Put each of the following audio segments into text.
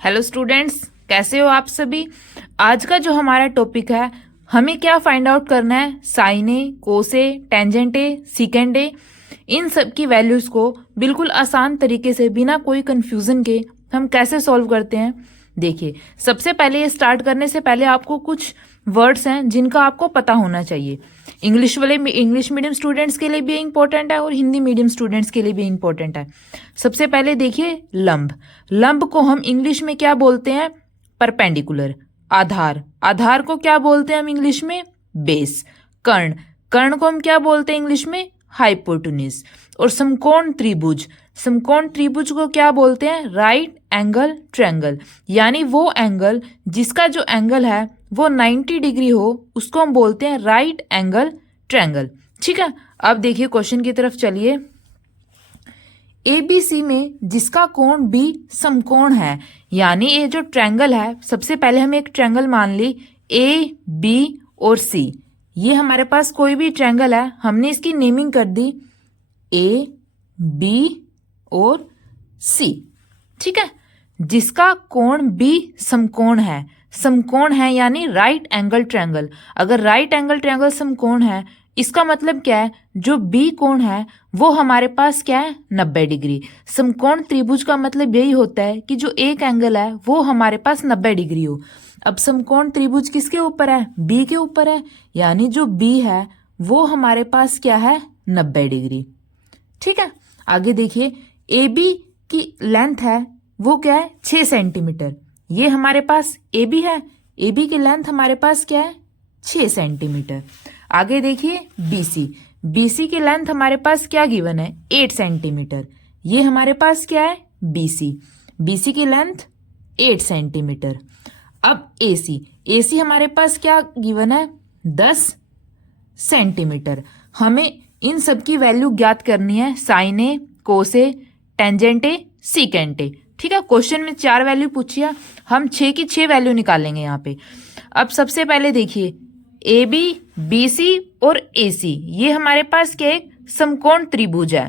Hello students, कैसे हो आप सभी। आज का जो हमारा टॉपिक है, हमें क्या फाइंड आउट करना है, साइने, कोसे, टेंजेंटे, सीकेंडे, इन सब की वैल्यूज को बिल्कुल आसान तरीके से बिना कोई कंफ्यूजन के हम कैसे सॉल्व करते हैं। देखिए, सबसे पहले ये स्टार्ट करने से पहले आपको कुछ वर्ड्स हैं जिनका आपको पता होना चाहिए। इंग्लिश मीडियम स्टूडेंट्स के लिए भी इंपॉर्टेंट है और हिंदी मीडियम स्टूडेंट्स के लिए भी इंपॉर्टेंट है। सबसे पहले देखिए लंब। लंब को हम इंग्लिश में क्या बोलते हैं? परपेंडिकुलर। आधार, आधार को क्या बोलते हैं हम इंग्लिश में? बेस। कर्ण, कर्ण को हम क्या बोलते हैं इंग्लिश में? हाइपोटेन्यूज। और समकोण त्रिभुज, समकोण त्रिभुज को क्या बोलते हैं? Right angle triangle. यानी वो एंगल जिसका जो एंगल है वो 90 डिग्री हो, उसको हम बोलते हैं राइट एंगल ट्रायंगल। ठीक है, अब देखिए क्वेश्चन की तरफ चलिए। ABC में जिसका कोण B समकोण है, यानी ये जो ट्रायंगल है, सबसे पहले हम एक ट्रायंगल मान ली A, B और C। ये हमारे पास कोई भी ट्रायंगल है, हमने इसकी नेमिंग कर दी A, B और C। ठीक है, जिसका कोण B समकोण है, समकोण है यानी राइट एंगल ट्रायंगल। अगर राइट एंगल ट्रायंगल समकोण है, इसका मतलब क्या है? जो बी कोण है वो हमारे पास क्या है? 90 डिग्री। समकोण त्रिभुज का मतलब यही होता है कि जो एक एंगल है वो हमारे पास 90 डिग्री हो। अब समकोण त्रिभुज किसके ऊपर है? बी के ऊपर है, यानी जो बी है वो हमारे पास क्या है? 90 डिग्री। ठीक है, आगे देखिए, ए बी की लेंथ है वो क्या है? 6 सेंटीमीटर। ये हमारे पास ए बी है, ए बी की लेंथ हमारे पास क्या है? 6 सेंटीमीटर। आगे देखिए BC, BC की लेंथ हमारे पास क्या गिवन है? 8 सेंटीमीटर। ये हमारे पास क्या है? BC, BC की लेंथ 8 सेंटीमीटर। अब AC, AC हमारे पास क्या गिवन है? 10 सेंटीमीटर। हमें इन सब की वैल्यू ज्ञात करनी है, साइने, कोसे, टेंजेंटे, सीकेंटे। ठीक है, क्वेश्चन में 4 वैल्यू पूछी है, हम 6 की 6 वैल्यू निकालेंगे यहाँ पे। अब सबसे पहले देखिए AB, BC और AC, ये हमारे पास क्या एक समकोण त्रिभुज है।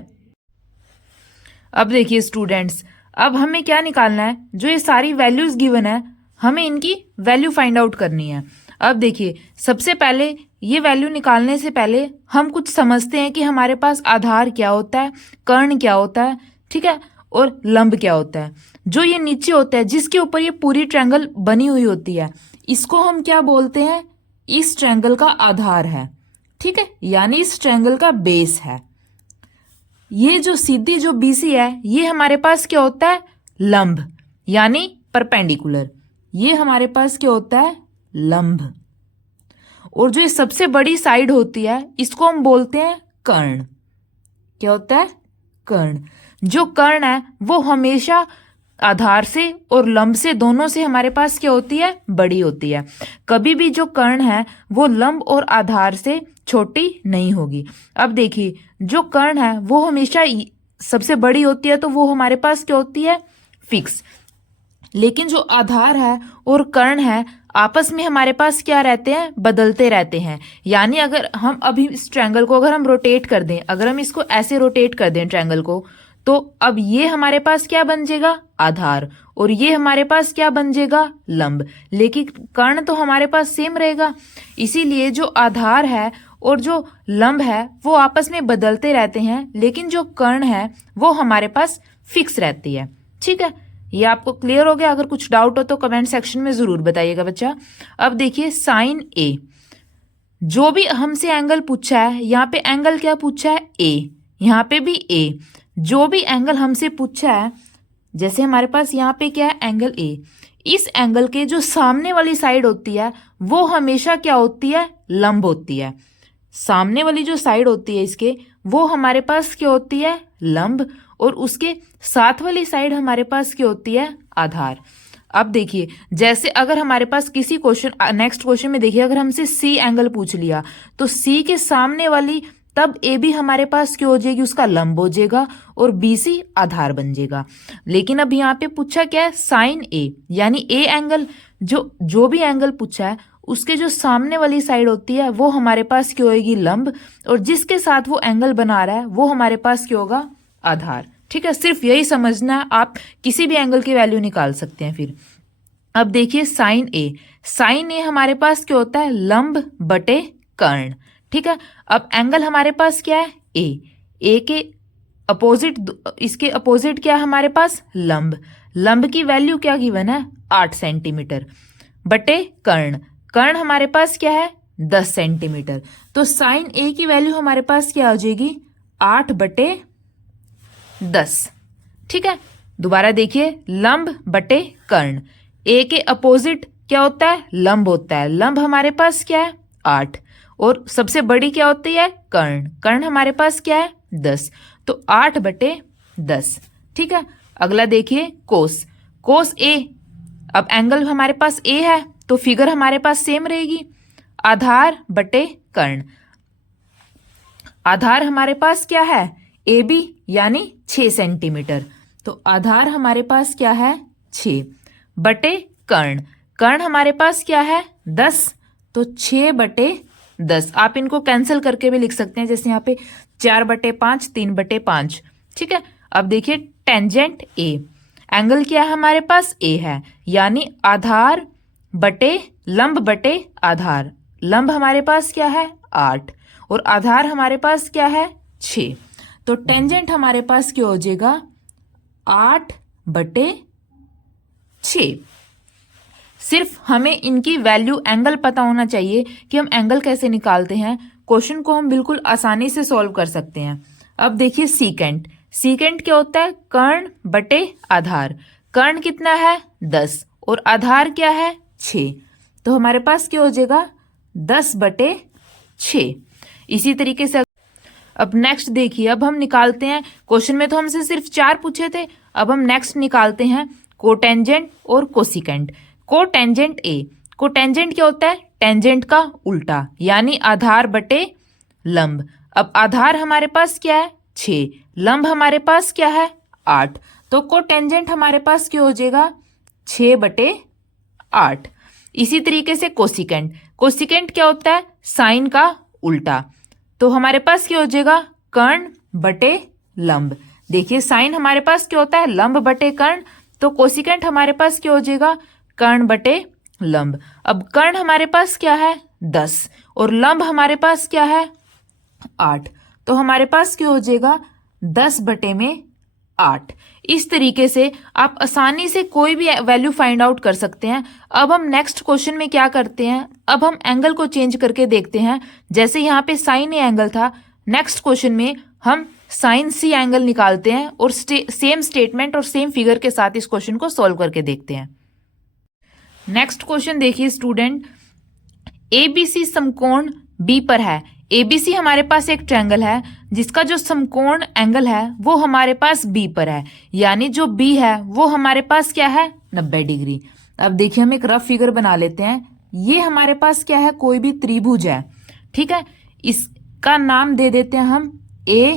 अब देखिए स्टूडेंट्स, अब हमें क्या निकालना है? जो ये सारी वैल्यूज गिवन है, हमें इनकी वैल्यू फाइंड आउट करनी है। अब देखिए, सबसे पहले ये वैल्यू निकालने से पहले हम कुछ समझते हैं कि हमारे पास आधार क्या होता है, कर्ण क्या होता है, ठीक है, और लंब क्या होता है। जो ये नीचे होता है, जिसके ऊपर ये पूरी ट्रायंगल बनी हुई होती है, इसको हम क्या बोलते हैं? इस ट्रायंगल का आधार है। ठीक है, यानी इस ट्रायंगल का बेस है। ये जो सीधी जो BC है, ये हमारे पास क्या होता है? लंब, यानी परपेंडिकुलर। ये हमारे पास क्या होता है? लंब। और जो ये सबसे बड़ी साइड होती है, इसको हम बोलते हैं कर्ण। क्या होता है? कर्ण। जो कर्ण है वो हमेशा आधार से और लंब से, दोनों से हमारे पास क्या होती है? बड़ी होती है। कभी भी जो कर्ण है वो लंब और आधार से छोटी नहीं होगी। अब देखिए, जो कर्ण है वो हमेशा सबसे बड़ी होती है, तो वो हमारे पास क्या होती है? फिक्स। लेकिन जो आधार है और कर्ण है, आपस में हमारे पास क्या रहते हैं? बदलते रहते हैं। यानी अगर हम अभी इस ट्रायंगल को अगर हम रोटेट कर दें, अगर हम इसको ऐसे रोटेट कर दें ट्रायंगल को, तो अब ये हमारे पास क्या बन जाएगा? आधार। और ये हमारे पास क्या बन जाएगा? लंब। लेकिन कर्ण तो हमारे पास सेम रहेगा। इसीलिए जो आधार है और जो लंब है वो आपस में बदलते रहते हैं, लेकिन जो कर्ण है वो हमारे पास फिक्स रहती है। ठीक है, ये आपको क्लियर हो गया? अगर कुछ डाउट हो तो कमेंट सेक्शन में जरूर बताइएगा बच्चा। अब देखिए साइन A, जो भी हमसे एंगल पूछा है, यहाँ पे एंगल क्या पूछा है? A, यहाँ पे भी A। जो भी एंगल हमसे पूछा है, जैसे हमारे पास यहाँ पे क्या है? Angle A। इस एंगल के जो सामने वाली साइड होती है वो हमेशा क्या होती है? लंब होती है। सामने वाली जो साइड होती है इसके, वो हमारे पास क्या होती है? लंब। और उसके साथ वाली साइड हमारे पास क्या होती है? आधार। अब देखिए, जैसे अगर हमारे पास किसी क्वेश्चन, नेक्स्ट क्वेश्चन में देखिए, अगर हमसे C एंगल पूछ लिया, तो C के सामने वाली तब AB हमारे पास क्या हो जाएगी? उसका लंब हो जाएगा और BC आधार बन जाएगा। लेकिन अब यहाँ पे पूछा क्या है? साइन A, यानी A एंगल, जो भी एंगल पूछा है उसके जो सामने वाली साइड होती है वो हमारे पास क्या होगी? लंब। और जिसके साथ वो एंगल बना रहा है वो हमारे पास क्या होगा? आधार। ठीक है, सिर्फ यही समझना, आप किसी भी एंगल की वैल्यू निकाल सकते हैं। फिर अब देखिए साइन ए, साइन ए हमारे पास क्या होता है, लंब बटे कर्ण। ठीक है, अब एंगल हमारे पास क्या है, ए के अपोजिट, इसके अपोजिट क्या है हमारे पास, लंब। लंब की वैल्यू क्या गिवन है, 8 सेंटीमीटर बटे कर्ण, कर्ण हमारे पास क्या है, 10 सेंटीमीटर। तो साइन ए की वैल्यू हमारे पास क्या हो जाएगी, 8 बटे 10। ठीक है, दोबारा देखिए, लंब बटे कर्ण, ए के अपोजिट क्या होता है, लंब होता है। लंब हमारे पास क्या है, 8, और सबसे बड़ी क्या होती है, कर्ण। कर्ण हमारे पास क्या है, 10, तो 8 बटे 10। ठीक है, अगला देखिए कोस, कोस ए। अब एंगल हमारे पास ए है तो फिगर हमारे पास सेम रहेगी, आधार बटे कर्ण। आधार हमारे पास क्या है, ए बी, यानी 6 सेंटीमीटर। तो आधार हमारे पास क्या है, 6 बटे कर्ण। कर्ण हमारे पास क्या है, 10, तो 6 बटे 10। आप इनको कैंसिल करके भी लिख सकते हैं, जैसे यहाँ पे 4 बटे 5, 3 बटे 5। ठीक है, अब देखिए टेंजेंट ए, एंगल क्या है हमारे पास, ए है, यानी आधार बटे लंब बटे आधार। लंब हमारे पास क्या है, 8, और आधार हमारे पास क्या है, 6। तो टेंजेंट हमारे पास क्या हो जाएगा, 8 बटे 6। सिर्फ हमें इनकी वैल्यू, एंगल पता होना चाहिए कि हम एंगल कैसे निकालते हैं। क्वेश्चन को हम बिल्कुल आसानी से सॉल्व कर सकते हैं। अब देखिए सीकेंट, सीकेंट क्या होता है, कर्ण बटे आधार। कर्ण कितना है, 10, और आधार क्या है, 6। तो हमारे पास क्या हो जाएगा, 10 बटे 6। इसी तरीके से अब नेक्स्ट देखिए, अब हम निकालते हैं, क्वेश्चन में तो हमसे सिर्फ 4 पूछे थे, अब हम नेक्स्ट निकालते हैं कोटेंजेंट और कोसिकेंट। कोटेंजेंट ए, कोटेंजेंट क्या होता है, टेंजेंट का उल्टा, यानी आधार बटे लंब। अब आधार हमारे पास क्या है, 6, लंब हमारे पास क्या है, 8। तो कोटेंजेंट हमारे पास क्या हो जाएगा, 6 बटे 8। इसी तरीके से कोसिकेंट, कोसिकेंट क्या होता है, साइन का उल्टा। तो हमारे पास क्या हो जाएगा, कर्ण बटे लंब। देखिए साइन हमारे पास क्या होता है, लंब बटे कर्ण, तो कोसिकेंट हमारे पास क्या हो जाएगा, कर्ण बटे लंब। अब कर्ण हमारे पास क्या है, 10, और लंब हमारे पास क्या है, 8। तो हमारे पास क्या हो जाएगा, 10 बटे में 8। इस तरीके से आप आसानी से कोई भी वैल्यू फाइंड आउट कर सकते हैं। अब हम नेक्स्ट क्वेश्चन में क्या करते हैं, अब हम एंगल को चेंज करके देखते हैं। जैसे यहाँ पे साइन ए एंगल था, नेक्स्ट क्वेश्चन में हम साइन सी एंगल निकालते हैं और सेम स्टेटमेंट और सेम फिगर के साथ इस क्वेश्चन को सॉल्व करके देखते हैं। नेक्स्ट क्वेश्चन देखिए स्टूडेंट, एबीसी समकोण बी पर है। एबीसी हमारे पास एक ट्रायंगल है जिसका जो समकोण एंगल है वो हमारे पास बी पर है, यानी जो बी है वो हमारे पास क्या है, 90 डिग्री। अब देखिए हम एक रफ फिगर बना लेते हैं। ये हमारे पास क्या है, कोई भी त्रिभुज है। ठीक है, इसका नाम दे देते हैं हम ए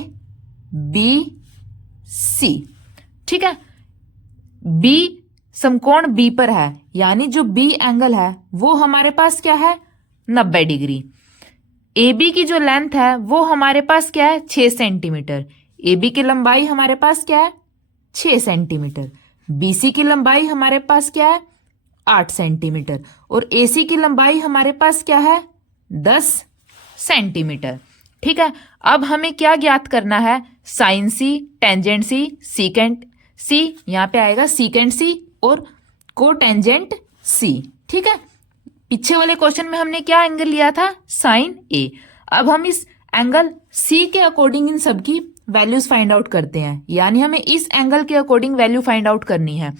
बी सी। ठीक है, बी समकोण बी पर है, यानी जो बी एंगल है वो हमारे पास क्या है, 90 डिग्री। ए बी की जो लेंथ है वो हमारे पास क्या है, 6 सेंटीमीटर। ए बी की लंबाई हमारे पास क्या है, 6 सेंटीमीटर। बी सी की लंबाई हमारे पास क्या है, 8 सेंटीमीटर। और ए सी की लंबाई हमारे पास क्या है, 10 सेंटीमीटर। ठीक है, अब हमें क्या ज्ञात करना है, साइन सी, टेंजेंट सी, सीकेंट सी, यहाँ पे आएगा सीकेंट सी और कोटेंजेंट सी। ठीक है, पीछे वाले क्वेश्चन में हमने क्या एंगल लिया था, साइन ए। अब हम इस एंगल सी के अकॉर्डिंग इन सब की वैल्यूज फाइंड आउट करते हैं, यानी हमें इस एंगल के अकॉर्डिंग वैल्यू फाइंड आउट करनी है।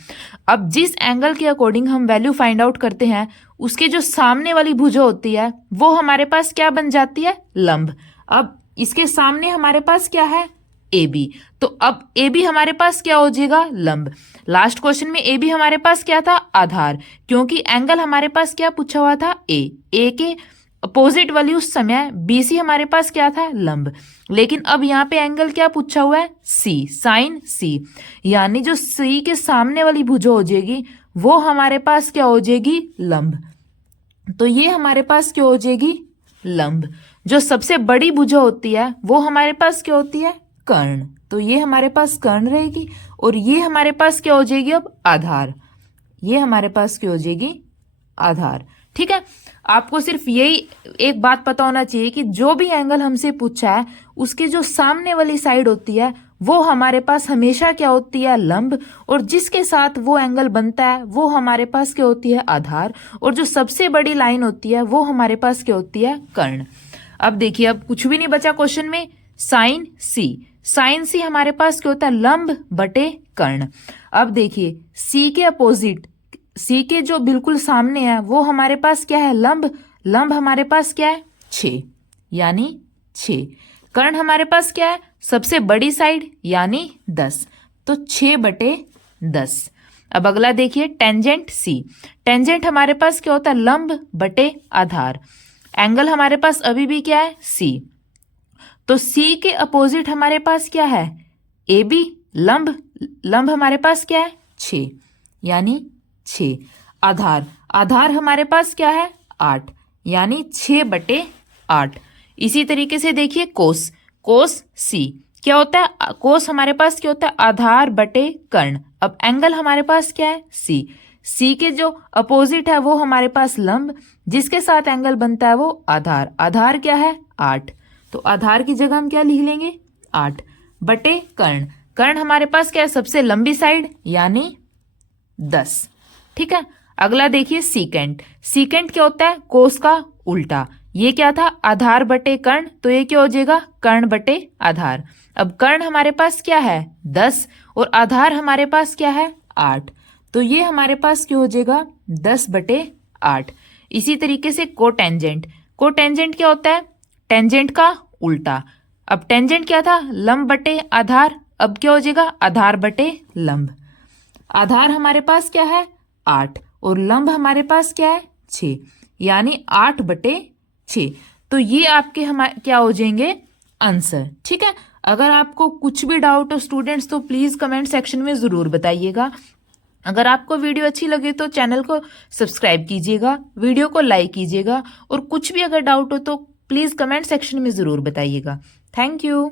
अब जिस एंगल के अकॉर्डिंग हम वैल्यू फाइंड आउट करते हैं उसके जो सामने वाली भुजा होती है वो हमारे पास क्या बन जाती है, लंब। अब इसके सामने हमारे पास क्या है, ए बी। तो अब ए बी हमारे पास क्या हो जाएगा, लंब। लास्ट क्वेश्चन में ए बी हमारे पास क्या था, आधार, क्योंकि एंगल हमारे पास क्या पूछा हुआ था, ए के अपोजिट वाली उस समय बी सी हमारे पास क्या था, लंब। लेकिन अब यहाँ पे एंगल क्या पूछा हुआ है, सी, साइन सी, यानी जो सी के सामने वाली भुजा हो जाएगी वो हमारे पास क्या हो जाएगी, लंब। तो ये हमारे पास क्या हो जाएगी, लंब। जो सबसे बड़ी भुजा होती है वो हमारे पास क्या होती है, कर्ण, तो ये हमारे पास कर्ण रहेगी और ये हमारे पास क्या हो जाएगी अब आधार, ये हमारे पास क्या हो जाएगी आधार। ठीक है, आपको सिर्फ यही एक बात पता होना चाहिए कि जो भी एंगल हमसे पूछा है उसके जो सामने वाली साइड होती है वो हमारे पास हमेशा क्या होती है लंब, और जिसके साथ वो एंगल बनता है वो हमारे पास क्या होती है आधार, और जो सबसे बड़ी लाइन होती है वो हमारे पास क्या होती है कर्ण। अब देखिए, अब कुछ भी नहीं बचा क्वेश्चन में, साइन सी, साइन सी हमारे पास क्या होता है लंब बटे कर्ण। अब देखिए सी के अपोजिट, सी के जो बिल्कुल सामने है वो हमारे पास क्या है लंब, लंब हमारे पास क्या है 6 यानी 6, कर्ण हमारे पास क्या है सबसे बड़ी साइड यानी 10, तो 6 बटे 10। अब अगला देखिए टेंजेंट सी, टेंजेंट हमारे पास क्या होता है लंब बटे आधार, एंगल हमारे पास अभी भी क्या है सी, तो सी के अपोजिट हमारे पास क्या है ए बी, लंब, लंब हमारे पास क्या है 6 यानी 6, आधार, आधार हमारे पास क्या है 8 यानी 6 बटे 8। इसी तरीके से देखिए कोस, कोस सी क्या होता है, कोस हमारे पास क्या होता है आधार बटे कर्ण। अब एंगल हमारे पास क्या है सी, सी के जो अपोजिट है वो हमारे पास लंब, जिसके साथ एंगल बनता है वो आधार, आधार क्या है 8, तो आधार की जगह हम क्या लिख लेंगे 8 बटे कर्ण, कर्ण हमारे पास क्या है सबसे लंबी साइड यानी 10। ठीक है, अगला देखिए सीकेंट, सीकेंट क्या होता है कोस का उल्टा, ये क्या था आधार बटे कर्ण, तो ये क्या हो जाएगा कर्ण बटे आधार। अब कर्ण हमारे पास क्या है 10 और आधार हमारे पास क्या है 8, तो ये हमारे पास क्या हो जाएगा 10 बटे 8। इसी तरीके से कोटेंजेंट, कोटेंजेंट क्या होता है टेंजेंट का उल्टा, अब टेंजेंट क्या था लंब बटे आधार, अब क्या हो जाएगा आधार बटे लंब, आधार हमारे पास क्या है 8 और लंब हमारे पास क्या है 6 यानी 8 बटे 6, तो ये आपके हमारे क्या हो जाएंगे आंसर। ठीक है, अगर आपको कुछ भी डाउट हो स्टूडेंट्स तो प्लीज कमेंट सेक्शन में जरूर बताइएगा। अगर आपको वीडियो अच्छी लगे तो चैनल को सब्सक्राइब कीजिएगा, वीडियो को लाइक कीजिएगा, और कुछ भी अगर डाउट हो तो प्लीज कमेंट सेक्शन में जरूर बताइएगा। Thank you.